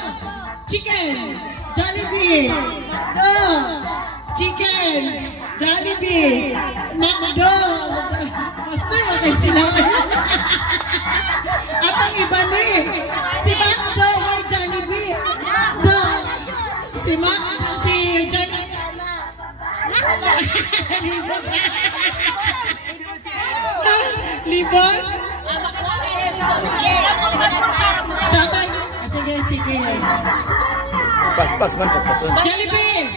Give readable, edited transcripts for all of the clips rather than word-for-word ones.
Chicken, Jollibee, chicken, Jollibee, McDonald's. Master, makay sila. At ang iba ni, si McDo, may Jollibee. Si Jollibee. Libon? Satay. Sige. Pas man. Jollibee!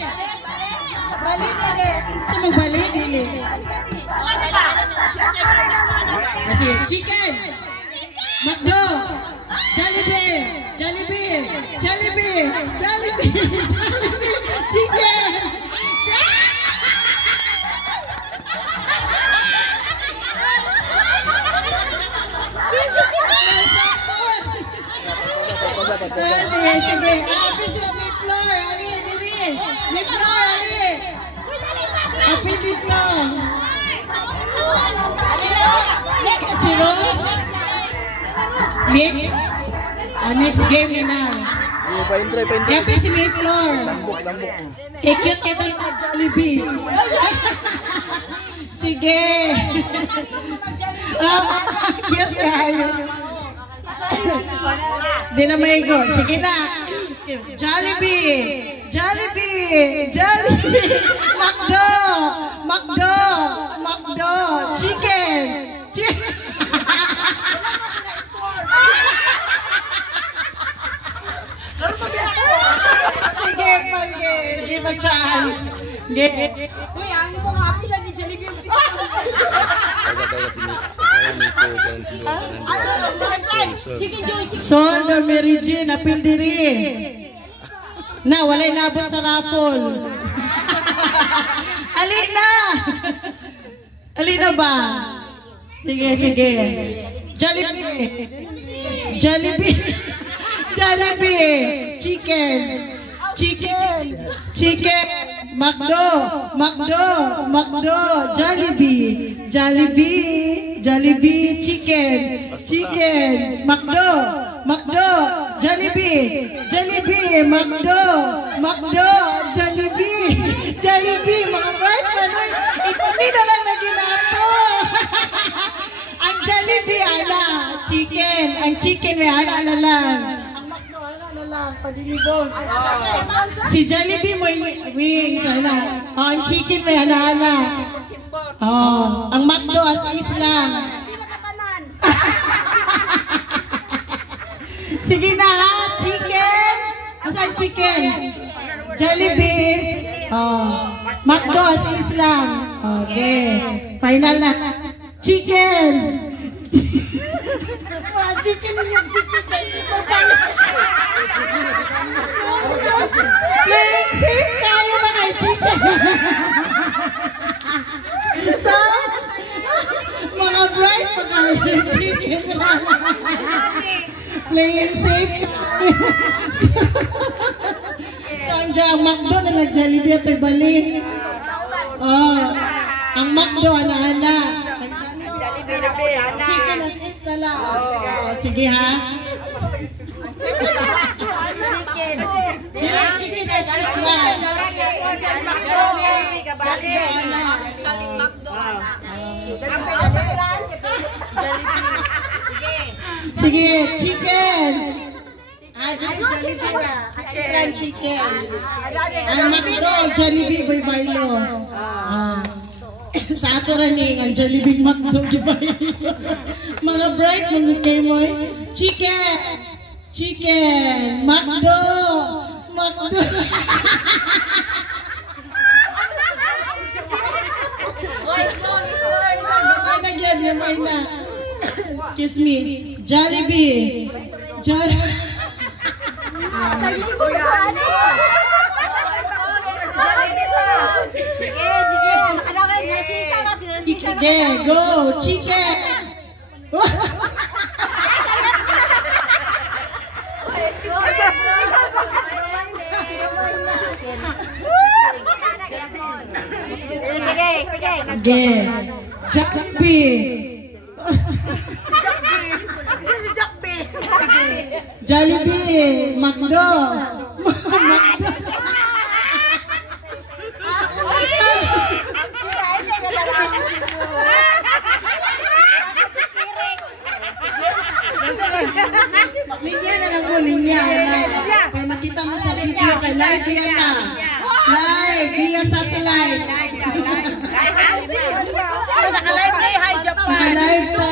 Sa magbali, dili. Sige, chicken! McDo! Jollibee! Chicken! Sige. Happy sila may floor. May floor, ali. Happy dito. Si Rose. Next game na. Pa-intro. Happy si may floor. Lambok. Cute kita yung Jollibee. Sige. Cute kayo. Di na may go. Sige na. Jollibee. McDo. Chicken. Sige, give a chance. Uy, ang mo nga pila ni Jollibee yung Solda Mary Jane, apil diri. Na, walay nabot sa raffle. Alina ba? Sige. Jollibee. Chicken. McDo. Jollibee. Chicken. McDo. Jollibee. McDo. Jollibee. Mga bright man. Hindi na lang lagi nato. Ang Jollibee, chicken. Ang chicken, may ana na lang. Si Jollibee mo wings, ang chicken may ana. Ang McDo as is lang. Sige na ha, chicken. Saan chicken? Jollibee. McDo as is lang. Okay. Final na. Chicken. Chicken. Playing safe kayo na kay chicken. So, mga bright pa kayo chicken. Playing safe kayo. So, ang McDo na nag-Jollibee at balik. Ang McDo, ana-ana. Chicken as is na lang. Sige ha. Chicken as is lang. Sige, chicken. Chicken. Ang McDo, Jollibee, baylo. Sa ato rin ang Jollibee McDo, baylo. Mga bright, mga kayo mo. Chicken. McDo. Excuse me. Jollibee. Sige, go. Chicken. Jollibee. Jollibee, McDo. McDo. Linya na lang mo, linya. Para makita mo sa video kay live yata. Live via satellite. Naka-live na Hi Japan. Naka-live pa.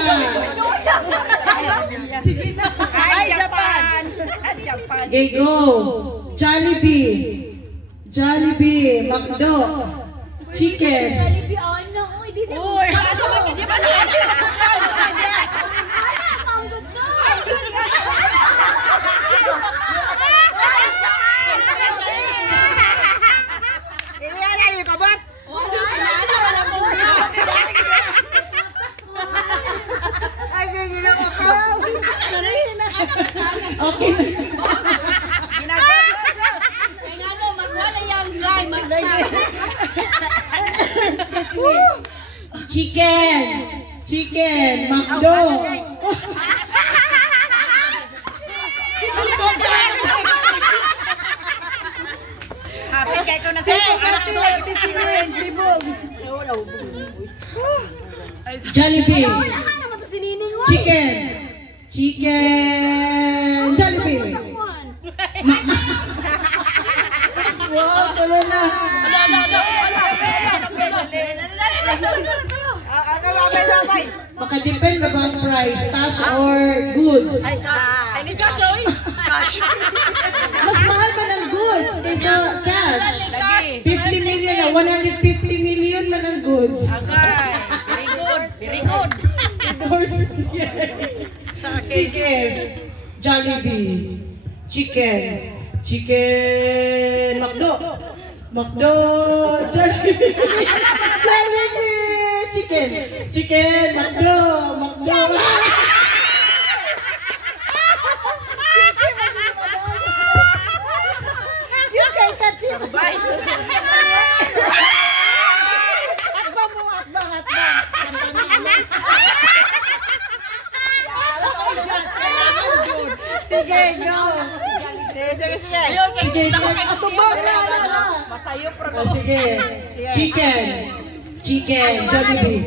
Sige na. Hi Japan. Hi Japan. Okay, go. Jollibee. Jollibee, McDo. Chicken. Jollibee, ano? Uy, di na. Uy, di ba na? Ang ganda. Okay. Chicken. Chicken. McDo. Happy kay ko na sa Jollibee. Chicken. Chicken. Jollibee. Wow, talo na. Makadepend na ba ang price? Cash or goods? Mas mahal ba ng goods kaysa cash? 50 million na, 150 million man ang goods. Very good. Very good. Chicken. Jollibee. Chicken. Chicken. McDo. McDo. Jollibee. Jollibee. Chicken. Chicken. McDo. McDo. Yung kay Kachip. Bye. Sige, go. Sige. Sige, ato ba? Sige. Chicken. Chicken. Jollibee.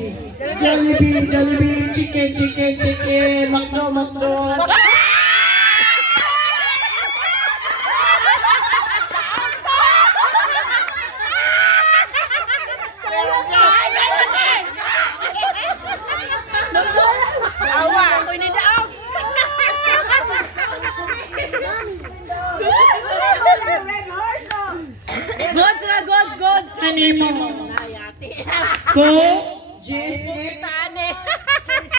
Jollibee. Jollibee. Chicken. Chicken. Chicken. McDo. McDo. Awa, ako ini daog. Ano mo? Ko? Jesse? Tane.